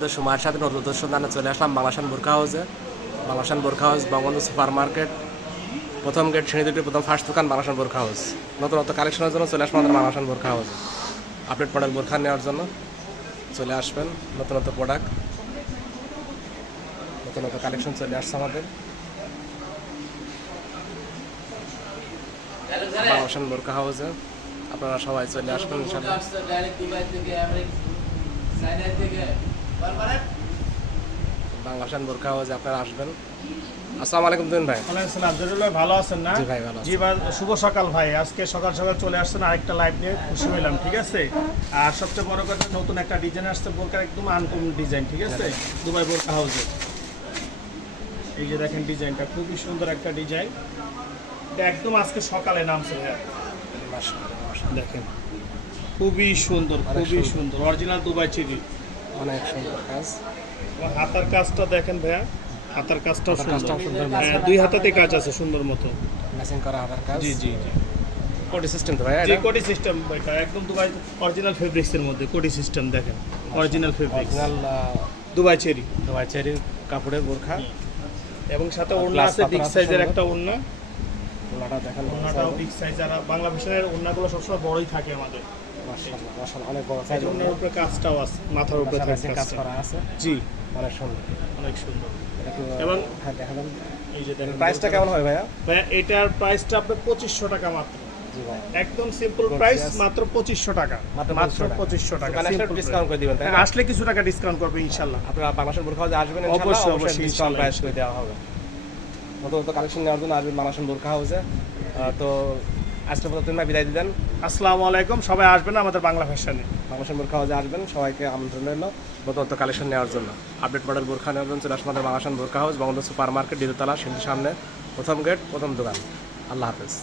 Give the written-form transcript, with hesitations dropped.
তো সময়ের সাথে নতুন সন্ধানে চলে আসলাম বাংলাদেশ বোরখা হাউসে। বাংলাদেশ বোরখা হাউস বঙ্গবন্ধু সুপার মার্কেট, প্রথম গেট, সিঁড়ি দুটি, প্রথম ফার্স্ট দোকান বাংলাদেশ বোরখা হাউস। নতুন কালেকশনের জন্য চলে আসবেন আমাদের বাংলাদেশ বোরখা হাউস। আপডেট মডেল বোরখা নেওয়ার জন্য চলে আসবেন। নতুন প্রোডাক্ট, নতুন কালেকশন চলে আসছে আমাদের বাংলাদেশ বোরখা হাউসে। আপনারা সবাই চলে আসবেন ইনশাআল্লাহ। বাংলাদেশ বোরখা হাউসে আপনারা আসবেন। আসসালামু আলাইকুম দিন ভাই। ওয়ালাইকুম আসসালাম। জলিল ভাই ভালো আছেন না? জি ভাই ভালো আছি। জি ভাই, শুভ সকাল ভাই। আজকে সকাল সকাল চলে আসছেন আরেকটা লাইভ নিয়ে, খুশি হইলাম। ঠিক আছে, আর সবচেয়ে বড় কথা নতুন একটা ডিজাইন আসছে বোরকার, একদম আনকমন ডিজাইন। ঠিক আছে, দুবাই বোরকা হাউসে এই যে দেখেন ডিজাইনটা খুবই সুন্দর একটা ডিজাইন। এটা একদম আজকে সকালে নামছে ভাই। দেখেন খুবই সুন্দর, খুবই সুন্দর, অরিজিনাল দুবাই চেরি, অনেক সুন্দর কাজ। হাতার কাজটা দেখেন ভাইয়া, হাতার কাজটাও কাজটাও সুন্দর। সুন্দর, হ্যাঁ, দুই হাতাতে কাজ আছে সুন্দর মতো। ম্যাচিং করা হাতার কাজ। জি জি জি কোটি সিস্টেম তো ভাই যে এটা? কোটি সিস্টেম এটা একদম দুবাই অরিজিনাল ফেব্রিক্সের মধ্যে কোটি সিস্টেম দেখেন, original fabrics, original Dubai cherry Dubai চেরির কাপড়ের বোরখা। এবং সাথে ওড়না Plus আছে, বিগ পাথর আছে সাইজের সুন্দর। একটা ওড়না। ওনাটা দেখেন, ওড়নাটাও বিগ সাইজ, আর বাংলা ভাষার ওড়নাগুলো সবসময় বড়ই থাকে আমাদের। মাশাআল্লাহ মাশাআল্লাহ, অনেক বড় এই সাইজ। যে ওড়নার উপরে কাজটাও আছে, মাথার উপরে থাকে কাজ কাজটা। করা আছে, জি অনেক সুন্দর। অনেক সুন্দর। এটা কি এবং হ্যাঁ দেখাবেন। এই যে দেখেন প্রাইসটা কেমন হয় ভাইয়া? ভাইয়া, এটার প্রাইসটা আপনার 2500 টাকা মাত্র। জি ভাই, একদম সিম্পল Gorgeous। প্রাইস, মাত্র 2500 টাকা। মাত্র মাত্র 2500 2500 টাকা। দোকানে এসে ডিসকাউন্ট করে দিবেন তাই না? হ্যাঁ, আসলে কিছু টাকা ডিসকাউন্ট করবে ইনশাআল্লাহ। আপনারা বাংলাদেশের বোরখা হাউসে আসবেন ইনশাআল্লাহ, অবশ্যই, অবশ্যই অবশ্যই, ডিসকাউন্ট ইনশাআল্লাহ। প্রাইস করে দেওয়া হবে। নতুন কালেকশন নেওয়ার জন্য আসবেন বাংলাদেশ বোরখা হাউসে। তো আজকে পর্যন্ত তুমি বিদায় দিবেন। আসসালামু আলাইকুম, সবাই আসবেন আমাদের বাংলা ফ্যাশনে। বাংলাদেশ বোরখা হাউসে আসবেন, সবাইকে আমন্ত্রণ রইল নতুন কালেকশন নেওয়ার জন্য। আপডেট মডেল বোরখা নেওয়ার জন্য চলে আসবেন আমাদের বাংলাদেশ বোরখা হাউস, বঙ্গবন্ধু সুপার মার্কেট, দ্বিতীয় তলা, সিন্ধু সামনে, প্রথম গেট, প্রথম দোকান। আল্লাহ হাফেজ।